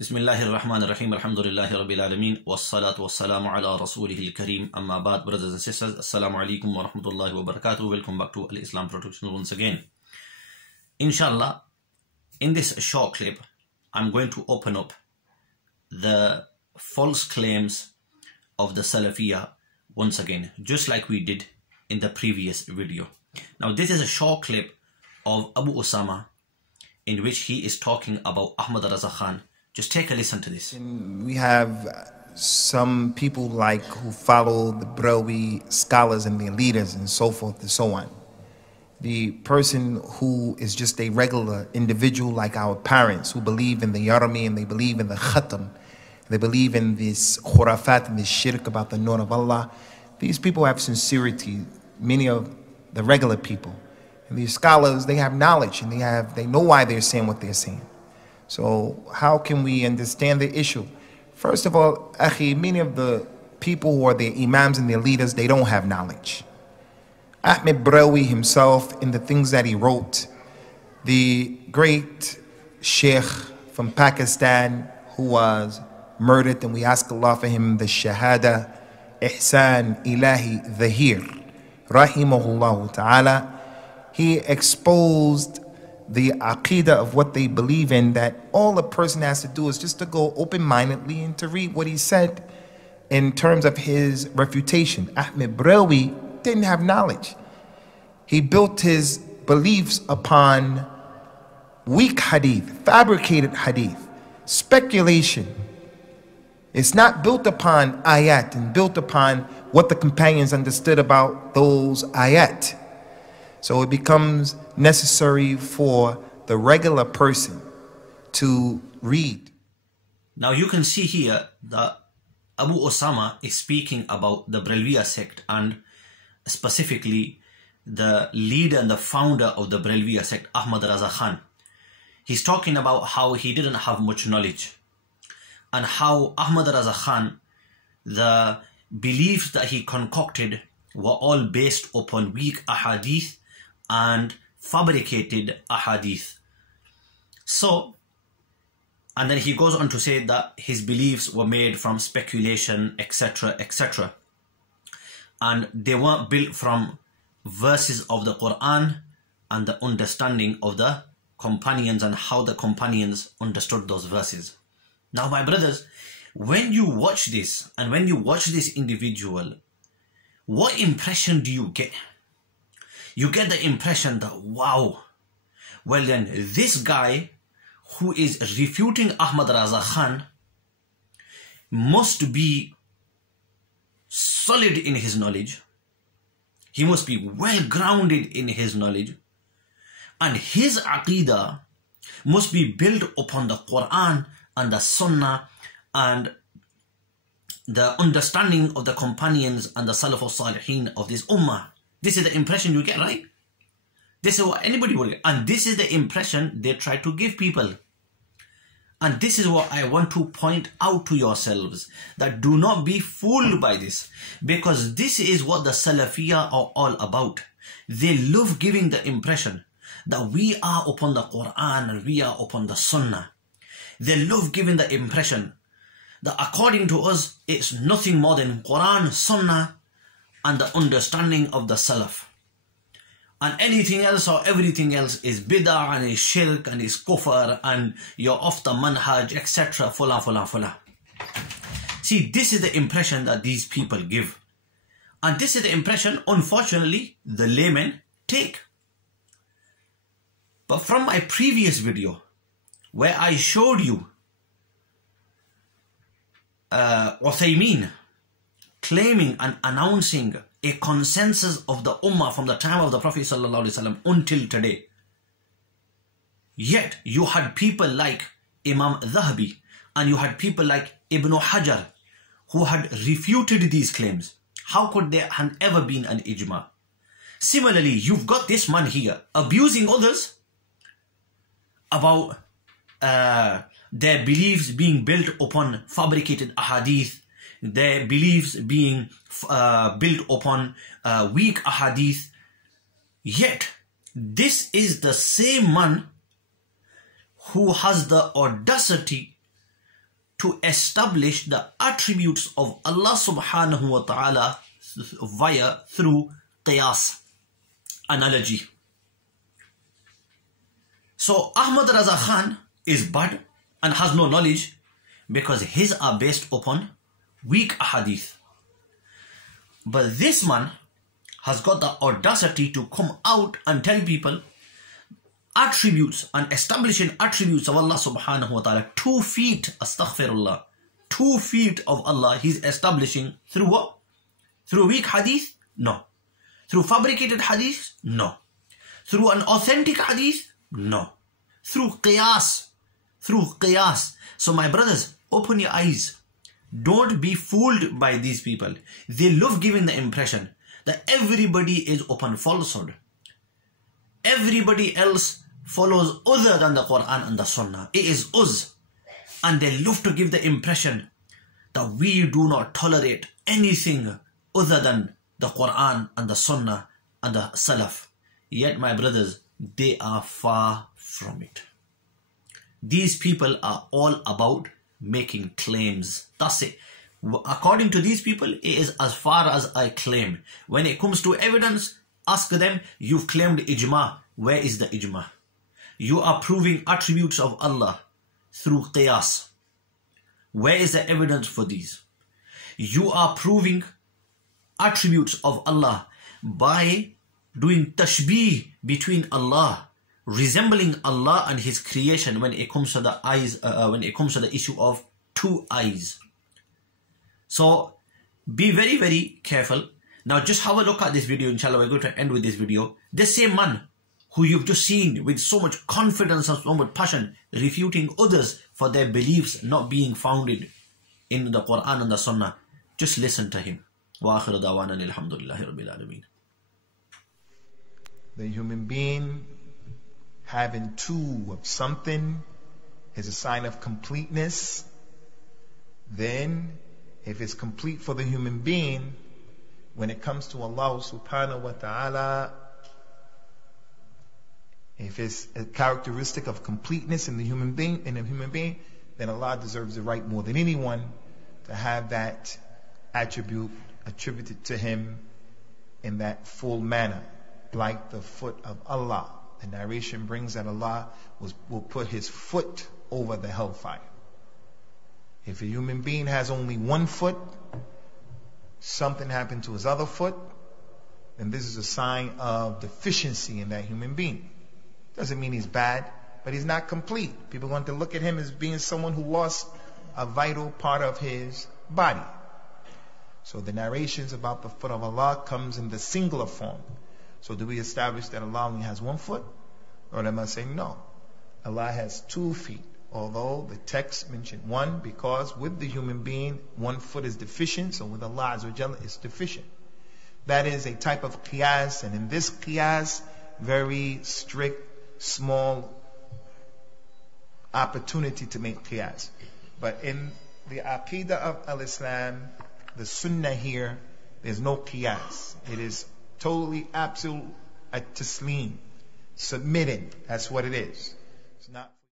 Bismillahirrahmanirrahim. Alhamdulillahi Rabbil Alameen. Wassalatu wassalamu ala Rasulihil Kareem. Amma ba'd, brothers and sisters. Assalamu alaikum wa rahmatullahi wa barakatuh. Welcome back to Al-Islam Protection once again. Inshallah, in this short clip, I'm going to open up the false claims of the Salafiyah once again, just like we did in the previous video. Now, this is a short clip of Abu Usama in which he is talking about Ahmad Raza Khan. Just take a listen to this. We have some people like who follow the Brawi scholars and their leaders and so forth and so on. The person who is just a regular individual like our parents who believe in the Yarami and they believe in the Khatam, they believe in this khurafat and this shirk about the Nur of Allah. These people have sincerity, many of the regular people. And these scholars, they have knowledge and they know why they're saying what they're saying. So how can we understand the issue? First of all, akhi, many of the people who are the imams and their leaders, they don't have knowledge. Ahmed Brawi himself, in the things that he wrote, the great sheikh from Pakistan who was murdered, and we ask Allah for him the shahada, Ihsan Ilahi Dhahir, rahimahullah ta'ala, he exposed the aqidah of what they believe in, that all a person has to do is just to go open-mindedly and to read what he said in terms of his refutation. Ahmed Brawi didn't have knowledge. He built his beliefs upon weak hadith, fabricated hadith, speculation. It's not built upon ayat and built upon what the companions understood about those ayat. So it becomes necessary for the regular person to read. Now you can see here that Abu Osama is speaking about the Brelviya sect, and specifically the leader and the founder of the Brelviya sect, Ahmad Raza Khan. He's talking about how he didn't have much knowledge and how Ahmad Raza Khan, the beliefs that he concocted were all based upon weak ahadith and fabricated ahadith. So, and then he goes on to say that his beliefs were made from speculation, etc., etc. And they weren't built from verses of the Quran and the understanding of the companions and how the companions understood those verses. Now, my brothers, when you watch this and when you watch this individual, what impression do you get? You get the impression that, wow, well then this guy who is refuting Ahmad Raza Khan must be solid in his knowledge. He must be well grounded in his knowledge. And his aqidah must be built upon the Quran and the Sunnah and the understanding of the companions and the Salaf al-Salihin of this ummah. This is the impression you get, right? This is what anybody would get. And this is the impression they try to give people. And this is what I want to point out to yourselves, that do not be fooled by this. Because this is what the Salafiyah are all about. They love giving the impression that we are upon the Quran and we are upon the Sunnah. They love giving the impression that according to us, it's nothing more than Quran, Sunnah, and the understanding of the Salaf. And anything else or everything else is bid'ah and is shirk and is kufr and you're off the manhaj, etc. Fula. See, this is the impression that these people give. And this is the impression, unfortunately, the laymen take. But from my previous video, where I showed you Uthaymeen claiming and announcing a consensus of the ummah from the time of the Prophet ﷺ until today. Yet you had people like Imam Dhahabi and you had people like Ibn Hajar who had refuted these claims. How could there have ever been an ijma? Similarly, you've got this man here abusing others about their beliefs being built upon fabricated ahadith, their beliefs being built upon weak ahadith. Yet, this is the same man who has the audacity to establish the attributes of Allah subhanahu wa ta'ala through qiyas, analogy. So Ahmad Raza Khan is bad and has no knowledge because his are based upon weak ahadith. But this man has got the audacity to come out and tell people attributes and establishing attributes of Allah subhanahu wa ta'ala. 2 feet, astaghfirullah, 2 feet of Allah he's establishing through what? Through weak hadith? No. Through fabricated hadith? No. Through an authentic hadith? No. Through qiyas. Through qiyas. So my brothers, open your eyes. Don't be fooled by these people. They love giving the impression that everybody is upon falsehood. Everybody else follows other than the Quran and the Sunnah. It is us. And they love to give the impression that we do not tolerate anything other than the Quran and the Sunnah and the Salaf. Yet my brothers, they are far from it. These people are all about making claims. That's it. According to these people, it is as far as I claim. When it comes to evidence, ask them, you've claimed ijma. Where is the ijma? You are proving attributes of Allah through qiyas. Where is the evidence for these? You are proving attributes of Allah by doing tashbih between Allah, resembling Allah and His creation when it comes to the eyes, when it comes to the issue of 2 eyes. So be very, very careful. Now just have a look at this video. Inshallah, we're going to end with this video. This same man who you've just seen with so much confidence and so much passion, refuting others for their beliefs not being founded in the Quran and the Sunnah, just listen to him. Wa akhiru da'wana alhamdulillahi rabbil alameen. The human being having 2 of something is a sign of completeness. Then, if it's complete for the human being, when it comes to Allah subhanahu wa ta'ala, if it's a characteristic of completeness in the human being, then Allah deserves the right more than anyone to have that attribute attributed to Him in that full manner, like the foot of Allah. The narration brings that Allah will put His foot over the hellfire. If a human being has only 1 foot, something happened to his other foot, then this is a sign of deficiency in that human being. Doesn't mean he's bad, but he's not complete. People want to look at him as being someone who lost a vital part of his body. So the narrations about the foot of Allah comes in the singular form. So do we establish that Allah only has 1 foot? Or am I saying no? Allah has 2 feet. Although the text mentioned 1, because with the human being, 1 foot is deficient, so with Allah Azza wa Jalla it's deficient. That is a type of qiyas, and in this qiyas, very strict, small opportunity to make qiyas. But in the aqidah of al-Islam, the sunnah here, there's no qiyas. It is totally absolute at taslim, submitting. That's what it is. It's not